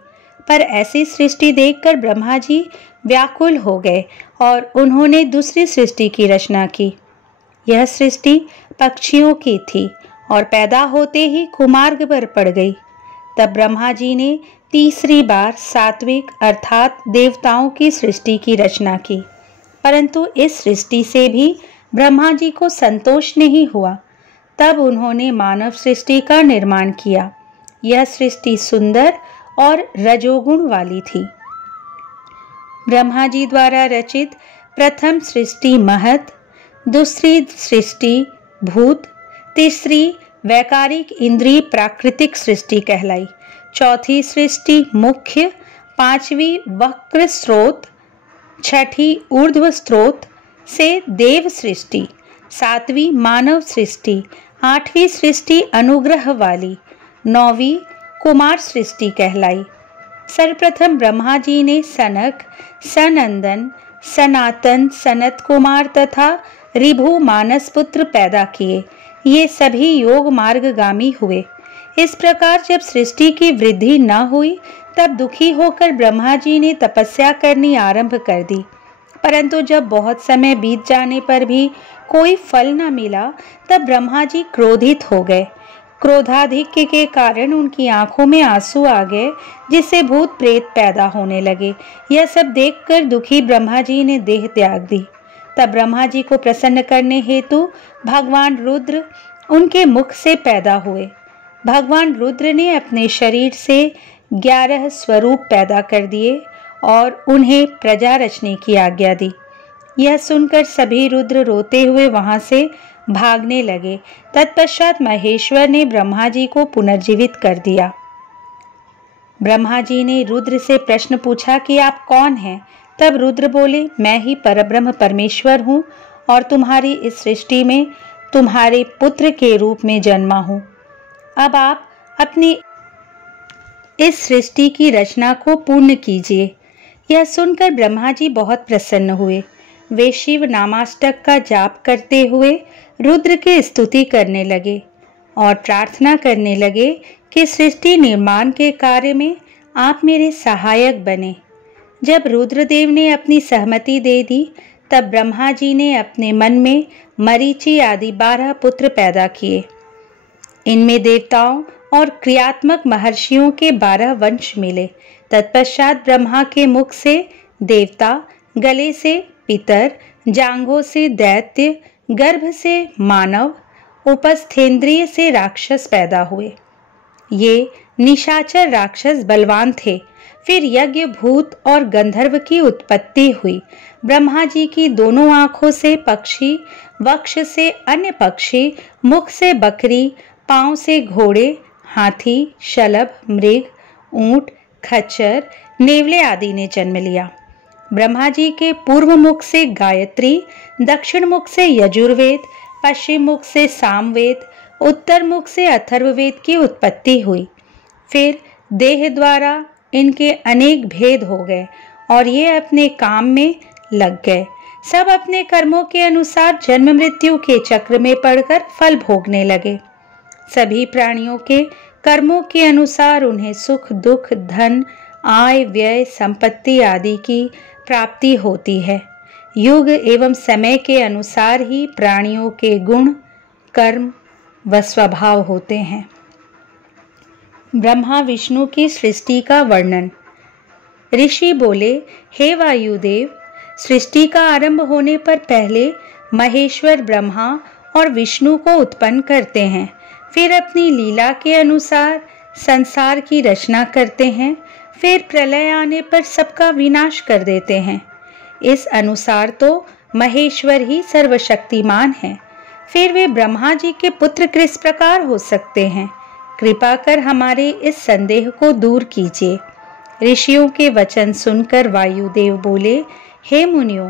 पर ऐसी सृष्टि देखकर ब्रह्मा जी व्याकुल हो गए और उन्होंने दूसरी सृष्टि की रचना की। यह सृष्टि पक्षियों की थी और पैदा होते ही कुमार्ग पर पड़ गई। तब ब्रह्मा जी ने तीसरी बार सात्विक अर्थात देवताओं की सृष्टि की रचना की, परंतु इस सृष्टि से भी ब्रह्मा जी को संतोष नहीं हुआ। तब उन्होंने मानव सृष्टि का निर्माण किया। यह सृष्टि सुंदर और रजोगुण वाली थी। ब्रह्मा जी द्वारा रचित प्रथम सृष्टि महत, दूसरी सृष्टि भूत, तीसरी वैकारिक इंद्रिय प्राकृतिक सृष्टि कहलाई, चौथी सृष्टि मुख्य, पांचवी वक्र स्रोत, छठी ऊर्ध्व स्रोत से देव सृष्टि, सातवीं मानव सृष्टि, आठवीं सृष्टि अनुग्रह वाली, नौवीं कुमार सृष्टि कहलाई। सर्वप्रथम ब्रह्मा जी ने सनक, सनंदन, सनातन, सनत कुमार तथा ऋभु मानस पुत्र पैदा किए। ये सभी योग मार्गगामी हुए। इस प्रकार जब सृष्टि की वृद्धि न हुई, तब दुखी होकर ब्रह्मा जी ने तपस्या करनी आरंभ कर दी। परंतु जब बहुत समय बीत जाने पर भी कोई फल न मिला, तब ब्रह्मा जी क्रोधित हो गए। क्रोधाधिक्य के कारण उनकी आंखों में आंसू आ गए, जिससे भूत प्रेत पैदा होने लगे। यह सब देखकर दुखी ब्रह्मा जी ने देह त्याग दी। तब ब्रह्मा जी को प्रसन्न करने हेतु भगवान रुद्र उनके मुख से पैदा हुए। भगवान रुद्र ने अपने शरीर से 11 स्वरूप पैदा कर दिए और उन्हें प्रजा रचने की आज्ञा दी। यह सुनकर सभी रुद्र रोते हुए वहां से भागने लगे। तत्पश्चात महेश्वर ने ब्रह्मा जी को पुनर्जीवित कर दिया। ब्रह्मा जी ने रुद्र से प्रश्न पूछा कि आप कौन हैं? तब रुद्र बोले, मैं ही परब्रह्म परमेश्वर हूँ और तुम्हारी इस सृष्टि में तुम्हारे पुत्र के रूप में जन्मा हूँ। अब आप अपनी इस सृष्टि की रचना को पूर्ण कीजिए। यह सुनकर ब्रह्मा जी बहुत प्रसन्न हुए। वे शिव नामाष्टक का जाप करते हुए रुद्र की स्तुति करने लगे और प्रार्थना करने लगे कि सृष्टि निर्माण के कार्य में आप मेरे सहायक बने। जब रुद्रदेव ने अपनी सहमति दे दी, तब ब्रह्मा जी ने अपने मन में मरीचि आदि 12 पुत्र पैदा किए। इनमें देवताओं और क्रियात्मक महर्षियों के 12 वंश मिले। तत्पश्चात ब्रह्मा के मुख से देवता, गले से पितर, जांघों से दैत्य, गर्भ से मानव, उपस्थेंद्रिय से राक्षस पैदा हुए। ये निशाचर राक्षस बलवान थे। फिर यज्ञ, भूत और गंधर्व की उत्पत्ति हुई। ब्रह्मा जी की दोनों आंखों से पक्षी, वक्ष से अन्य पक्षी, मुख से बकरी, पांव से घोड़े, हाथी, शलभ, मृग, ऊंट, खच्चर, नेवले आदि ने जन्म लिया। ब्रह्मा जी के पूर्व मुख से गायत्री, दक्षिण मुख से यजुर्वेद, पश्चिम मुख से सामवेद, उत्तर मुख से अथर्ववेद की उत्पत्ति हुई। फिर देह द्वारा इनके अनेक भेद हो गए और ये अपने काम में लग गए। सब अपने कर्मों के अनुसार जन्म मृत्यु के चक्र में पड़कर फल भोगने लगे। सभी प्राणियों के कर्मों के अनुसार उन्हें सुख, दुख, धन, आय, व्यय, संपत्ति आदि की प्राप्ति होती है। युग एवं समय के अनुसार ही प्राणियों के गुण, कर्म व स्वभाव होते हैं। ब्रह्मा विष्णु की सृष्टि का वर्णन। ऋषि बोले, हे वायुदेव, सृष्टि का आरंभ होने पर पहले महेश्वर ब्रह्मा और विष्णु को उत्पन्न करते हैं। फिर अपनी लीला के अनुसार संसार की रचना करते हैं, फिर प्रलय आने पर सबका विनाश कर देते हैं। इस अनुसार तो महेश्वर ही सर्वशक्तिमान हैं। फिर वे ब्रह्मा जी के पुत्र किस प्रकार हो सकते हैं? कृपा कर हमारे इस संदेह को दूर कीजिए। ऋषियों के वचन सुनकर वायुदेव बोले, हे मुनियों,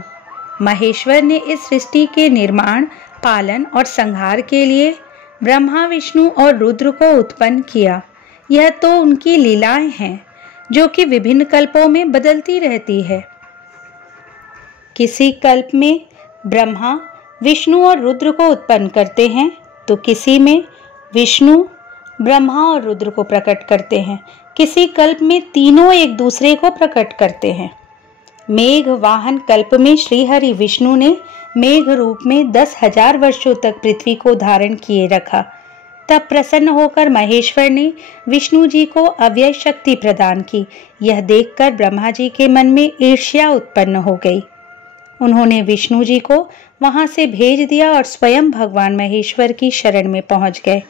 महेश्वर ने इस सृष्टि के निर्माण, पालन और संहार के लिए ब्रह्मा, विष्णु और रुद्र को उत्पन्न किया। यह तो उनकी लीलाएं हैं जो कि विभिन्न कल्पों में बदलती रहती है। किसी कल्प में ब्रह्मा, विष्णु और रुद्र को उत्पन्न करते हैं तो किसी में विष्णु, ब्रह्मा और रुद्र को प्रकट करते हैं। किसी कल्प में तीनों एक दूसरे को प्रकट करते हैं। मेघ वाहन कल्प में श्रीहरि विष्णु ने मेघ रूप में 10,000 वर्षों तक पृथ्वी को धारण किए रखा। तब प्रसन्न होकर महेश्वर ने विष्णु जी को अव्यय शक्ति प्रदान की। यह देखकर ब्रह्मा जी के मन में ईर्ष्या उत्पन्न हो गई। उन्होंने विष्णु जी को वहां से भेज दिया और स्वयं भगवान महेश्वर की शरण में पहुंच गए।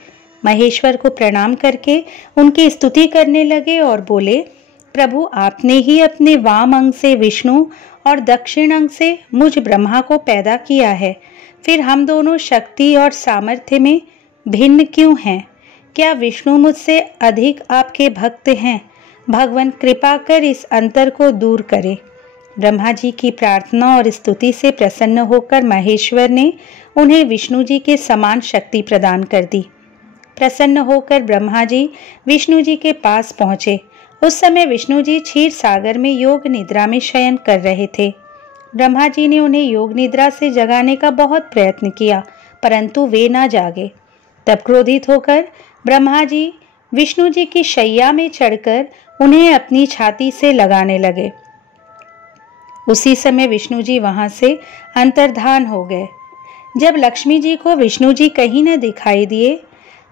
महेश्वर को प्रणाम करके उनकी स्तुति करने लगे और बोले, प्रभु, आपने ही अपने वाम अंग से विष्णु और दक्षिण अंग से मुझ ब्रह्मा को पैदा किया है। फिर हम दोनों शक्ति और सामर्थ्य में भिन्न क्यों हैं? क्या विष्णु मुझसे अधिक आपके भक्त हैं? भगवान कृपा कर इस अंतर को दूर करें। ब्रह्मा जी की प्रार्थना और स्तुति से प्रसन्न होकर महेश्वर ने उन्हें विष्णु जी के समान शक्ति प्रदान कर दी। प्रसन्न होकर ब्रह्मा जी विष्णु जी के पास पहुंचे। उस समय विष्णु जी क्षीर सागर में योग निद्रा में शयन कर रहे थे। ब्रह्मा जी ने उन्हें योग निद्रा से जगाने का बहुत प्रयत्न किया, परंतु वे न जागे। तब क्रोधित होकर ब्रह्मा जी विष्णु जी की शैया में चढ़कर उन्हें अपनी छाती से लगाने लगे। उसी समय विष्णु जी वहां से अंतर्धान हो गए। जब लक्ष्मी जी को विष्णु जी कहीं न दिखाई दिए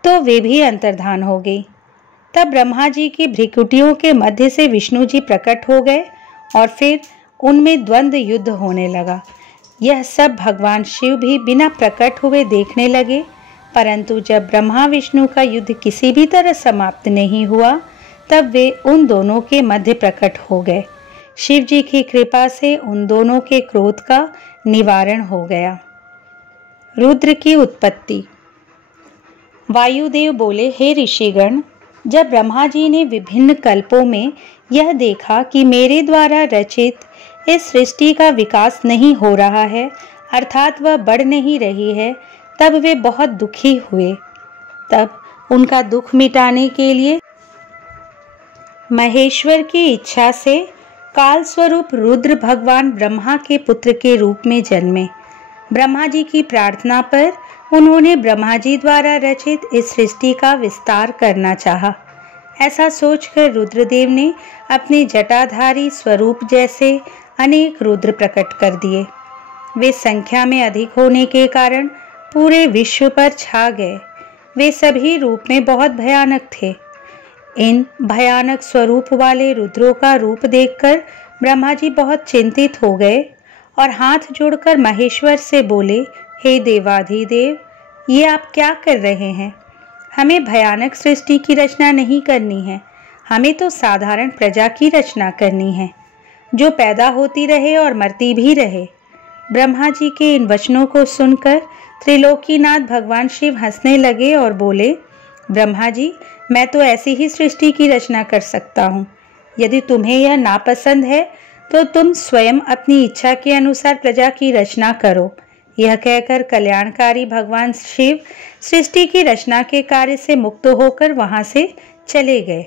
तो वे भी अंतर्धान हो गई। तब ब्रह्मा जी की भ्रिकुटियों के मध्य से विष्णु जी प्रकट हो गए और फिर उनमें द्वंद्व युद्ध होने लगा। यह सब भगवान शिव भी बिना प्रकट हुए देखने लगे, परंतु जब ब्रह्मा विष्णु का युद्ध किसी भी तरह समाप्त नहीं हुआ, तब वे उन दोनों के मध्य प्रकट हो गए। शिव जी की कृपा से उन दोनों के क्रोध का निवारण हो गया। रुद्र की उत्पत्ति। वायुदेव बोले, हे ऋषिगण, जब ब्रह्मा जी ने विभिन्न कल्पों में यह देखा कि मेरे द्वारा रचित इस सृष्टि का विकास नहीं हो रहा है, अर्थात वह बढ़ नहीं रही है, तब वे बहुत दुखी हुए। तब उनका दुख मिटाने के लिए महेश्वर की इच्छा से काल स्वरूप रुद्र भगवान ब्रह्मा के पुत्र के रूप में जन्मे। ब्रह्मा जी की प्रार्थना पर उन्होंने ब्रह्मा जी द्वारा रचित इस सृष्टि का विस्तार करना चाहा। ऐसा सोचकर रुद्रदेव ने अपने जटाधारी स्वरूप जैसे अनेक रुद्र प्रकट कर दिए। वे संख्या में अधिक होने के कारण पूरे विश्व पर छा गए। वे सभी रूप में बहुत भयानक थे। इन भयानक स्वरूप वाले रुद्रों का रूप देखकर ब्रह्मा जी बहुत चिंतित हो गए और हाथ जोड़कर महेश्वर से बोले, हे देवाधिदेव, ये आप क्या कर रहे हैं? हमें भयानक सृष्टि की रचना नहीं करनी है, हमें तो साधारण प्रजा की रचना करनी है, जो पैदा होती रहे और मरती भी रहे। ब्रह्मा जी के इन वचनों को सुनकर त्रिलोकीनाथ भगवान शिव हंसने लगे और बोले, ब्रह्मा जी, मैं तो ऐसी ही सृष्टि की रचना कर सकता हूँ। यदि तुम्हें यह नापसंद है तो तुम स्वयं अपनी इच्छा के अनुसार प्रजा की रचना करो। यह कहकर कल्याणकारी भगवान शिव सृष्टि की रचना के कार्य से मुक्त होकर वहां से चले गए।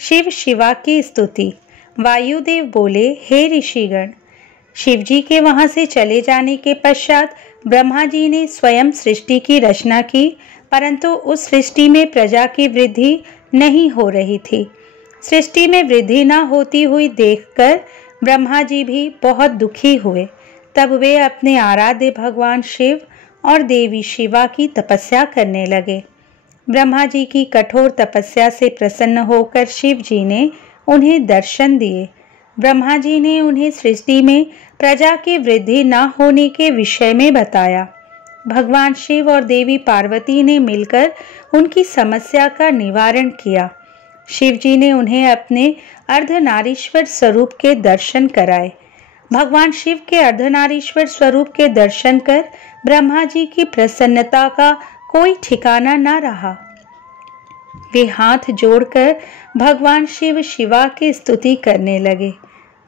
शिव शिवा की स्तुति। वायुदेव बोले, हे ऋषिगण, शिव जी के वहां से चले जाने के पश्चात ब्रह्मा जी ने स्वयं सृष्टि की रचना की, परंतु उस सृष्टि में प्रजा की वृद्धि नहीं हो रही थी। सृष्टि में वृद्धि न होती हुई देखकर ब्रह्मा जी भी बहुत दुखी हुए। तब वे अपने आराध्य भगवान शिव और देवी शिवा की तपस्या करने लगे। ब्रह्मा जी की कठोर तपस्या से प्रसन्न होकर शिव जी ने उन्हें दर्शन दिए। ब्रह्मा जी ने उन्हें सृष्टि में प्रजा की वृद्धि न होने के विषय में बताया। भगवान शिव और देवी पार्वती ने मिलकर उनकी समस्या का निवारण किया। शिव जी ने उन्हें अपने अर्धनारीश्वर स्वरूप के दर्शन कराए। भगवान शिव के अर्धनारीश्वर स्वरूप के दर्शन कर ब्रह्मा जी की प्रसन्नता का कोई ठिकाना न रहा। वे हाथ जोड़कर भगवान शिव शिवा की स्तुति करने लगे।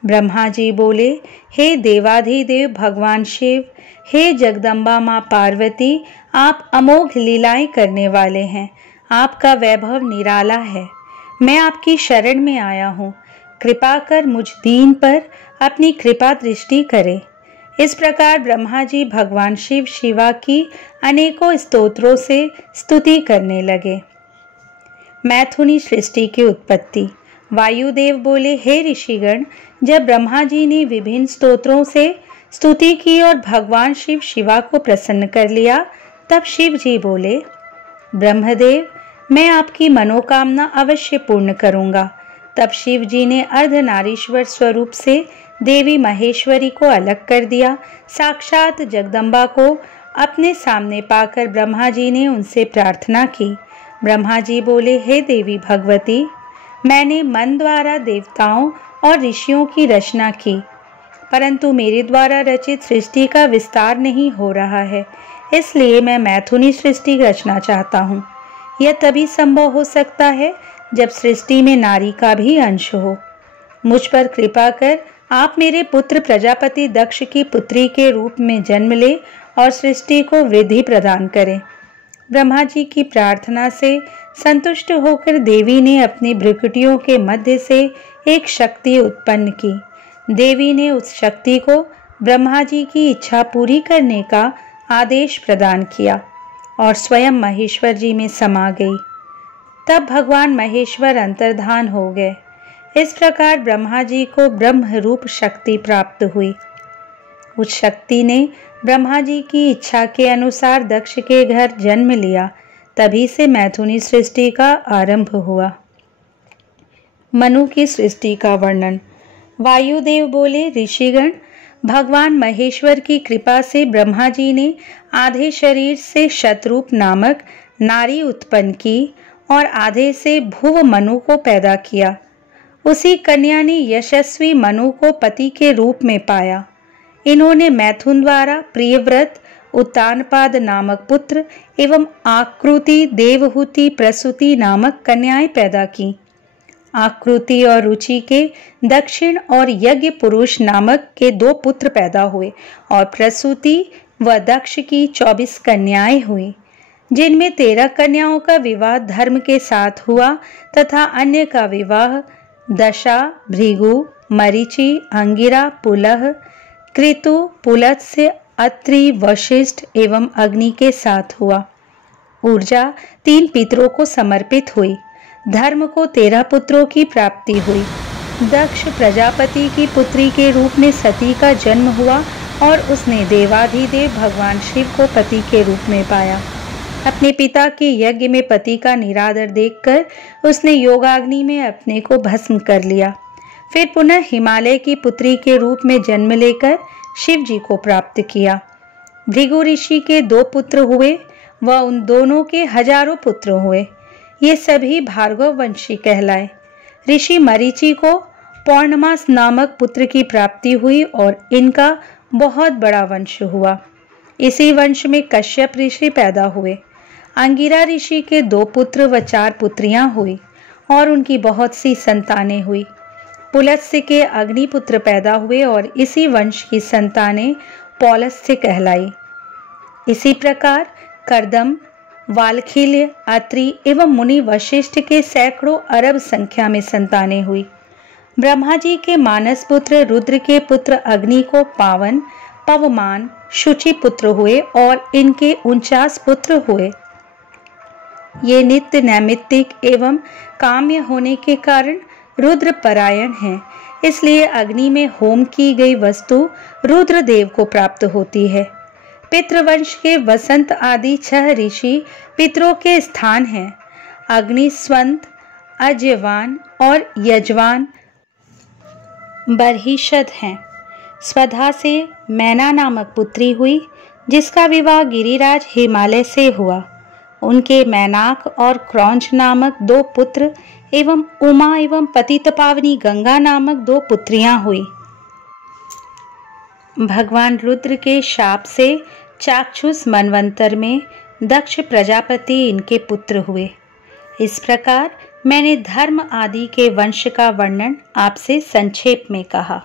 ब्रह्मा जी बोले, हे देवाधिदेव भगवान शिव, हे जगदम्बा माँ पार्वती, आप अमोघ लीलाएं करने वाले हैं। आपका वैभव निराला है। मैं आपकी शरण में आया हूँ। कृपा कर मुझ दीन पर अपनी कृपा दृष्टि करें। इस प्रकार ब्रह्मा जी भगवान शिव शिवा की अनेकों स्तोत्रों से स्तुति करने लगे। मैथुनी सृष्टि की उत्पत्ति। वायुदेव बोले, हे ऋषिगण, जब ब्रह्मा जी ने विभिन्न स्तोत्रों से स्तुति की और भगवान शिव शिवा को प्रसन्न कर लिया, तब शिव जी बोले, ब्रह्मदेव, मैं आपकी मनोकामना अवश्य पूर्ण करूंगा। तब शिव जी ने अर्धनारीश्वर स्वरूप से देवी महेश्वरी को अलग कर दिया। साक्षात जगदम्बा को अपने सामने पाकर ब्रह्मा जी ने उनसे प्रार्थना की। ब्रह्मा जी बोले, हे देवी भगवती, मैंने मन द्वारा देवताओं और ऋषियों की रचना की, परंतु मेरे द्वारा रचित सृष्टि का विस्तार नहीं हो रहा है, इसलिए मैं मैथुनी सृष्टि रचना चाहता हूँ। यह तभी संभव हो सकता है जब सृष्टि में नारी का भी अंश हो। मुझ पर कृपा कर आप मेरे पुत्र प्रजापति दक्ष की पुत्री के रूप में जन्म ले और सृष्टि को वृद्धि प्रदान करें। ब्रह्मा जी की प्रार्थना से संतुष्ट होकर देवी ने अपनी भ्रुकुटियों के मध्य से एक शक्ति उत्पन्न की। देवी ने उस शक्ति को ब्रह्मा जी की इच्छा पूरी करने का आदेश प्रदान किया और स्वयं महेश्वर जी में समा गई। तब भगवान महेश्वर अंतर्धान हो गए। इस प्रकार ब्रह्मा जी को ब्रह्म रूप शक्ति प्राप्त हुई। उस शक्ति ने ब्रह्मा जी की इच्छा के अनुसार दक्ष के घर जन्म लिया। तभी से मैथुनी सृष्टि का आरंभ हुआ। मनु की सृष्टि का वर्णन। वायुदेव बोले, ऋषिगण, भगवान महेश्वर की कृपा से ब्रह्मा जी ने आधे शरीर से शतरूप नामक नारी उत्पन्न की और आधे से भुव मनु को पैदा किया। उसी कन्या ने यशस्वी मनु को पति के रूप में पाया। इन्होंने मैथुन द्वारा प्रियव्रत, उत्तानपाद नामक पुत्र एवं आकृति, देवहूति, प्रसूति नामक कन्याएं पैदा की। आकृति और रुचि के दक्षिण और यज्ञ पुरुष नामक के 2 पुत्र पैदा हुए और प्रसूति व दक्ष की 24 कन्याएं हुई, जिनमें 13 कन्याओं का विवाह धर्म के साथ हुआ तथा अन्य का विवाह दशा, भृगु, मरीचि, अंगिरा, पुलह, कृतु, पुलत्स्य, अत्रि, वशिष्ठ एवं अग्नि के साथ हुआ। ऊर्जा 3 पितरों को समर्पित हुई। धर्म को 13 पुत्रों की प्राप्ति हुई। दक्ष प्रजापति की पुत्री के रूप में सती का जन्म हुआ और उसने देवाधिदेव भगवान शिव को पति के रूप में पाया। अपने पिता के यज्ञ में पति का निरादर देखकर उसने योगाग्नि में अपने को भस्म कर लिया। फिर पुनः हिमालय की पुत्री के रूप में जन्म लेकर शिव जी को प्राप्त किया। भृगु ऋषि के 2 पुत्र हुए व उन दोनों के हजारों पुत्र हुए। ये सभी भार्गव वंशी कहलाए। ऋषि मरीचि को पौर्णमास नामक पुत्र की प्राप्ति हुई और इनका बहुत बड़ा वंश हुआ। इसी वंश में कश्यप ऋषि पैदा हुए। अंगिरा ऋषि के 2 पुत्र व 4 पुत्रियां हुई और उनकी बहुत सी संतानें हुई। पुलत्स्य के अग्निपुत्र पैदा हुए और इसी वंश की संतानें पौलस्त्य कहलाई। इसी प्रकार कर्दम, वालखिल्य, अत्रि एवं मुनि वशिष्ठ के सैकड़ों अरब संख्या में संतानें हुई। ब्रह्मा जी के मानस पुत्र रुद्र के पुत्र अग्नि को पावन, पवमान, शुचि पुत्र हुए और इनके 49 पुत्र हुए। ये नित्य नैमित्तिक एवं काम्य होने के कारण रुद्र परायण हैं। इसलिए अग्नि में होम की गई वस्तु रुद्र देव को प्राप्त होती है। पितृवंश के वसंत आदि 6 ऋषि पितरों के स्थान हैं। अग्निस्वंत, अज्यवान और यजवान बर्हिषद हैं। स्वधा से मैना नामक पुत्री हुई, जिसका विवाह गिरिराज हिमालय से हुआ। उनके मैनाक और क्रौंच नामक 2 पुत्र एवं उमा एवं पतितपावनी गंगा नामक 2 पुत्रियां हुई। भगवान रुद्र के शाप से चाक्षुष मनवंतर में दक्ष प्रजापति इनके पुत्र हुए। इस प्रकार मैंने धर्म आदि के वंश का वर्णन आपसे संक्षेप में कहा।